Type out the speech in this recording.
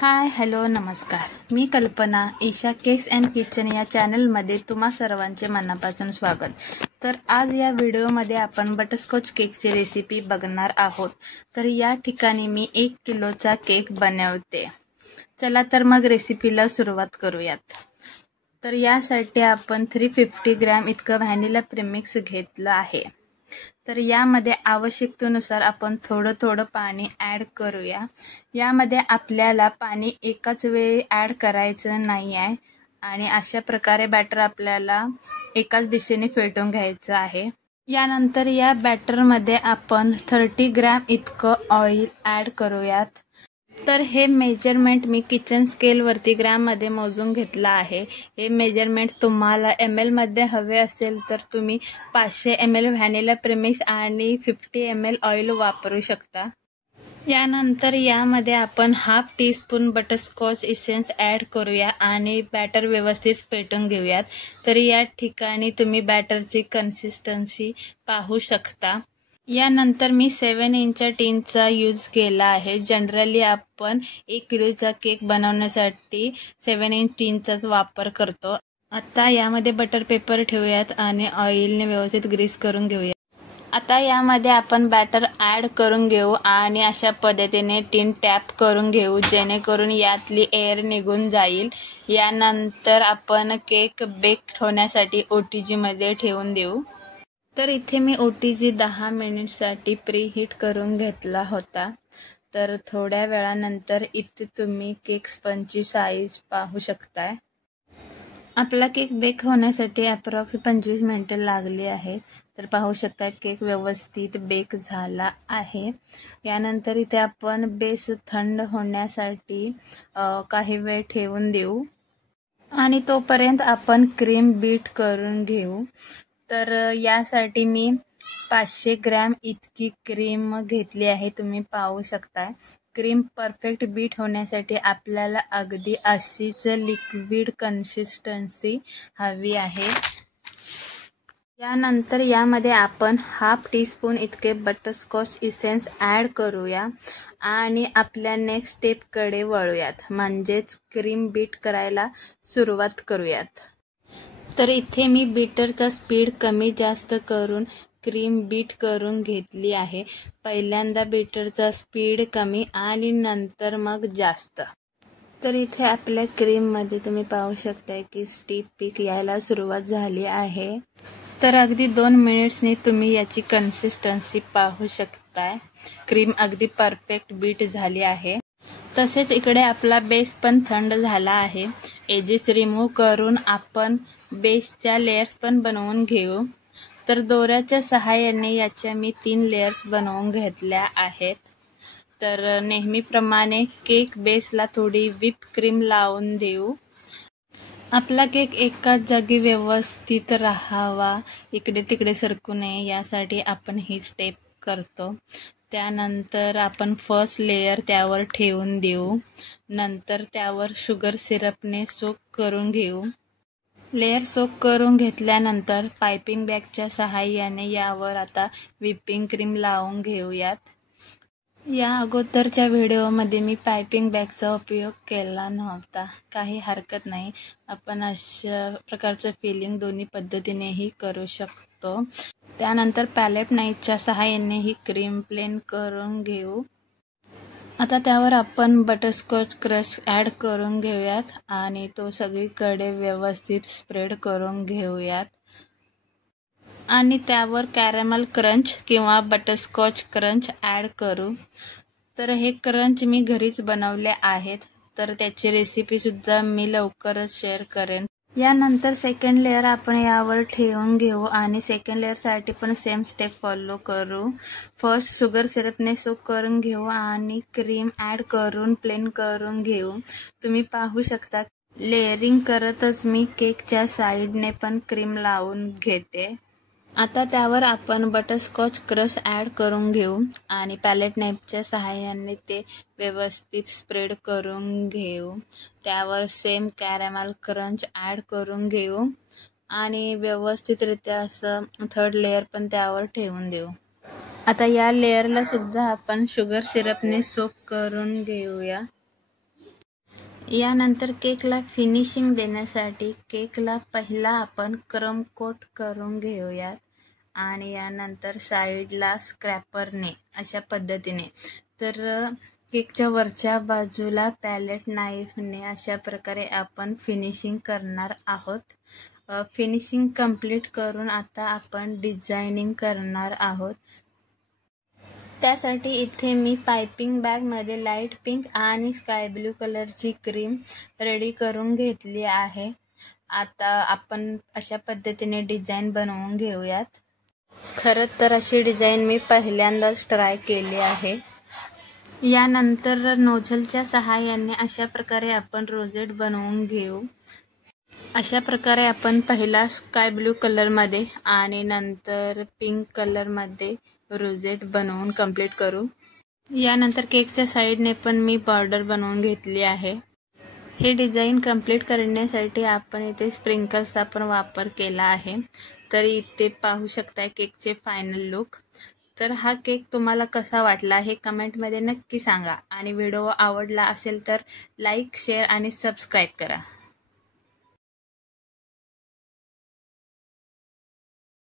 Hi hello नमस्कार. मी कल्पना. Isha cakes and kitchen या चॅनलमध्ये तुम्हा सर्वांचे मनापासून स्वागत. तर आज या व्हिडिओमध्ये आपण बटरस्कॉच केकची रेसिपी बघणार आहोत. तर या ठिकाणी मी 1 किलोचा केक बनवते. चला तर मग रेसिपीला सुरुवात करूयात. तर यासाठी आपण 350 ग्रॅम इतकं व्हॅनिला प्रीमिक्स घेतलं आहे. तर यामध्ये आवश्यकतेनुसार आपण थोडं पाणी ॲड करूया. यामध्ये आपल्याला पाणी एकाच वेळी ॲड करायचं नाही आहे आणि अशा प्रकारे बॅटर आपल्याला एकाच दिशेने फेटून घ्यायचं आहे. यानंतर या बॅटरमध्ये आपण 30 ग्रॅम इतकं ऑइल ॲड करूयात. तर हे मेजरमेंट मी किचन स्केलवरती ग्रॅममध्ये मोजून घेतलं आहे. हे मेजरमेंट तुम्हाला ml मध्ये हवे असेल तर तुम्ही 500 ml व्हॅनिला प्रीमिक्स आणि 50 ml ऑइल वापरू शकता. यानंतर यामध्ये आपण half teaspoon butterscotch essence add करूया आणि बॅटर व्यवस्थित फेटून घेऊयात. तर या ठिकाणी तुम्ही बॅटरची कन्सिस्टन्सी पाहू शकता. यानंतर मी 7 इंच टीनचा यूज केला आहे. जनरली आपण 1 किलोचा केक बनवण्यासाठी 7 इंच टीनचाच वापर करतो. आता यामध्ये बटर पेपर ठेवूयात आणि ऑइलने व्यवस्थित ग्रीस करून घेऊया. आता यामध्ये आपण बॅटर ॲड करून घेऊ आणि अशा पद्धतीने टीन टॅप करून घेऊ जेणेकरून यातली एअर निघून जाईल. यानंतर आपण केक बेक होण्यासाठी OTG मध्ये ठेवून देऊ. तर इथे मी OTG 10 मिनिटसाठी प्रीहीट करून घेतला होता. तर थोड्या वेळानंतर इथे तुम्ही केक स्पंजची साईज पाहू शकताय. आपला केक बेक होण्यासाठी अप्रॉक्स 25 मिनिटं लागली आहे. तर पाहू शकता केक व्यवस्थित बेक झाला आहे. यानंतर इथे आपण बेस थंड होण्यासाठी काही वेळ ठेवून देऊ आणि तोपर्यंत आपण क्रीम बीट करून घेऊ. तर यासाठी मी 500 ग्रॅम इतकी क्रीम घेतली आहे. तुम्ही पाहू शकताय. क्रीम परफेक्ट बीट होण्यासाठी आपल्याला अगदी अशीच लिक्विड कन्सिस्टन्सी हवी आहे. यानंतर यामध्ये आपण हाफ टीस्पून इतके बटरस्कॉच इसेन्स ॲड करूया आणि आपल्या नेक्स्ट स्टेपकडे वळूयात म्हणजेच क्रीम बीट करायला सुरुवात करूयात. तर इथे मी बीटरचा स्पीड कमी जास्त करून क्रीम बीट करून घेतली आहे. पहिल्यांदा बीटरचा स्पीड कमी आणि नंतर मग जास्त. तर इथे आपल्या क्रीममध्ये तुम्ही पाहू शकता की स्टिप पीक यायला सुरुवात झाली आहे. तर अगदी 2 मिनिट्सनी तुम्ही याची कन्सिस्टन्सी पाहू शकताय. क्रीम अगदी परफेक्ट बीट झाली आहे. तसेच इकडे आपला बेस पण थंड झाला आहे. एजेस रिमूव्ह करून आपण बेसच्या लेयर्स पण बनवून घेऊ. तर दोऱ्याच्या सहाय्याने याच्या मी 3 लेयर्स बनवून घेतल्या आहेत. तर नेहमीप्रमाणे केक बेसला थोडी व्हिप क्रीम लावून देऊ. आपला केक एकाच जागी व्यवस्थित राहावा, इकडे तिकडे सरकू नये यासाठी आपण ही स्टेप करतो. त्यानंतर आपण फर्स्ट लेयर त्यावर ठेवून देऊ. नंतर त्यावर शुगर सिरपने सोक करून घेऊ. लेयर सोक करून घेतल्यानंतर पायपिंग बॅगच्या सहाय्याने यावर आता व्हिपिंग क्रीम लावून घेऊयात. या अगोदरच्या व्हिडिओमध्ये मी पायपिंग बॅगचा उपयोग केला नव्हता. काही हरकत नाही. आपण अशा प्रकारचं फिलिंग दोन्ही पद्धतीनेही करू शकतो. त्यानंतर पॅलेट नाईफच्या सहाय्याने ही क्रीम प्लेन करून घेऊ. आता त्यावर आपण बटरस्कॉच क्रश ॲड करून घेऊयात आणि तो सगळीकडे व्यवस्थित स्प्रेड करून घेऊयात आणि त्यावर कॅरमल क्रंच किंवा बटरस्कॉच क्रंच ॲड करू. तर हे क्रंच मी घरीच बनवले आहेत. तर त्याची रेसिपीसुद्धा मी लवकरच शेअर करेन. यानंतर सेकंड लेयर आपण यावर ठेवून घेऊ आणि सेकंड लेयरसाठी पण सेम स्टेप फॉलो करू. फर्स्ट शुगर सिरपने सोक करून घेऊ आणि क्रीम ॲड करून प्लेन करून घेऊ. तुम्ही पाहू शकता लेयरिंग करतच मी केकच्या साईडने पण क्रीम लावून घेते. आता त्यावर आपण बटरस्कॉच क्रश ॲड करून घेऊ आणि पॅलेट नाईफच्या सहाय्याने ते व्यवस्थित स्प्रेड करून घेऊ. त्यावर सेम कॅरमल क्रंच ॲड करून घेऊ आणि व्यवस्थितरित्या असं थर्ड लेयर पण त्यावर ठेवून देऊ. आता या लेयरला सुद्धा आपण शुगर सिरपने सोक करून घेऊया. यानंतर केकला फिनिशिंग देण्यासाठी केकला पहिला आपण क्रम कोट करून घेऊयात आणि यानंतर साईडला स्क्रॅपरने अशा पद्धतीने तर केकच्या वरच्या बाजूला पॅलेट नाईफने अशा प्रकारे आपण फिनिशिंग करणार आहोत. फिनिशिंग कंप्लीट करून आता आपण डिझायनिंग करणार आहोत. त्यासाठी इथे मी पायपिंग बॅगमध्ये लाईट पिंक आणि स्काय ब्लू कलरची क्रीम रेडी करून घेतली आहे. आता आपण अशा पद्धतीने डिझाईन बनवून घेऊयात. खरं तर अशी डिझाईन मी पहिल्यांदाच ट्राय केली आहे. यानंतर नोझलच्या सहाय्याने अशा प्रकारे आपण रोजेट बनवून घेऊ. अशा प्रकारे आपण पहिला स्काय ब्लू कलरमध्ये आणि नंतर पिंक कलरमध्ये रोजेट बनवून कंप्लीट करू. यानंतर केकच्या साईडने पण मी बॉर्डर बनवून घेतली आहे. हे डिझाईन कंप्लीट करण्यासाठी आपण इथे स्प्रिंकल्सचा पण वापर केला आहे. तर इथे पाहू शकताय केकचे फायनल लुक. तर हा केक तुम्हाला कसा वाटला हे कमेंटमध्ये नक्की सांगा आणि व्हिडिओ आवडला असेल तर लाईक, शेअर आणि सबस्क्राईब करा.